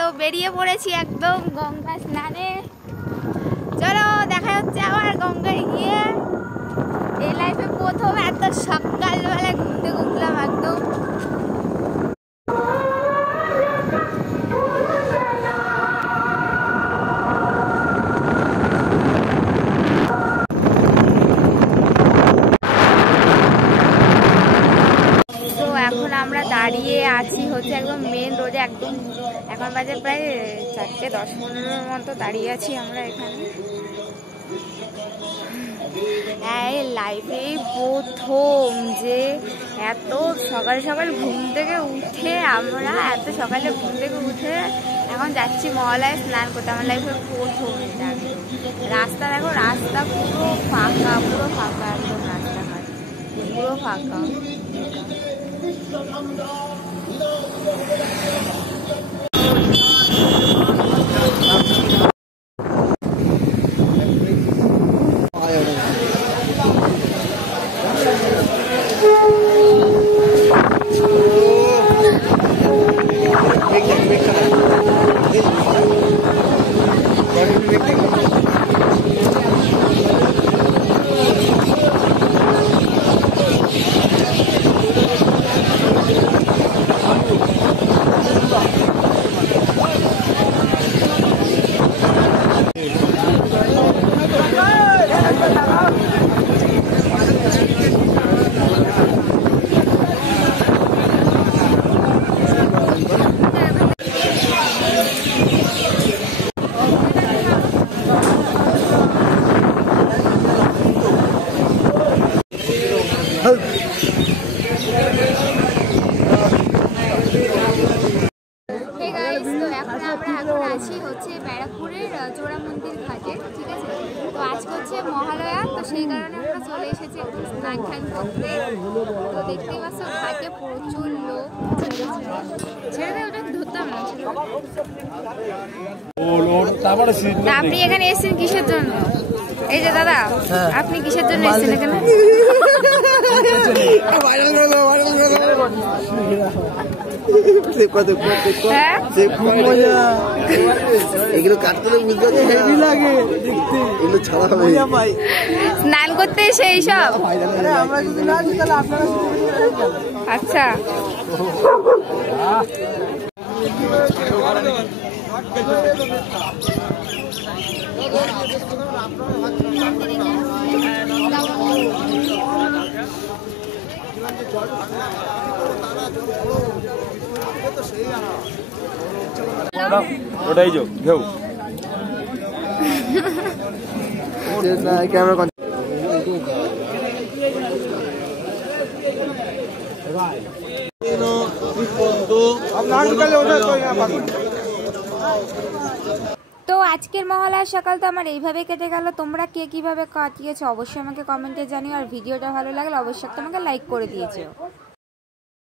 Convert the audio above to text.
তো বেরিয়ে পড়েছি একদম গঙ্গা স্নানে। চলো দেখা হচ্ছে আবার গঙ্গায় গিয়ে। এই লাইফে প্রথম এত সকালবেলা ঘুরতে ঘুরলাম একদম। এখন আমরা দাঁড়িয়ে আছি হচ্ছে একদম মেন রোডে, একদম এখন বাজে প্রায় 4:10-15 মতো দাঁড়িয়ে আছি আমরা এখানে। লাইফে প্রথম যে এত সকাল সকাল ঘুম থেকে উঠে আমরা এখন যাচ্ছি মহালয়ে স্নান করতে। আমার লাইফে প্রথম এটা। রাস্তা দেখো, রাস্তা পুরো ফাঁকা একদম, রাস্তাঘাট পুরো ফাঁকা। এখন আছি হচ্ছে ব্যারাকপুরের জোড়া মন্দির ঘাটে, ঠিক আছে। তো আজকে হচ্ছে মহালয়া, তো সেই কারণে আমরা চলে এসেছি একদম স্নান টান করতে। তো দেখতেই পাচ্ছ ঘাটে প্রচুর লোক। ছেড়ে ওটা ধরতাম না। আপনি এখানে এসেছেন কিসের জন্য? এই যে দাদা, আপনি কিসের জন্য এসেছেন এখানে? স্নান করতে এসে এইসব? আচ্ছা, ওটাই যোগ ঘেউ ক্যামেরা। তো আজকের মহালয়ার সকাল তো আমার এইভাবে কেটে গেল। তোমরা কে কিভাবে কাটিয়েছো অবশ্যই আমাকে কমেন্টে জানিও। আর ভিডিওটা ভালো লাগলে অবশ্যই তোমাকে লাইক করে দিয়েছো।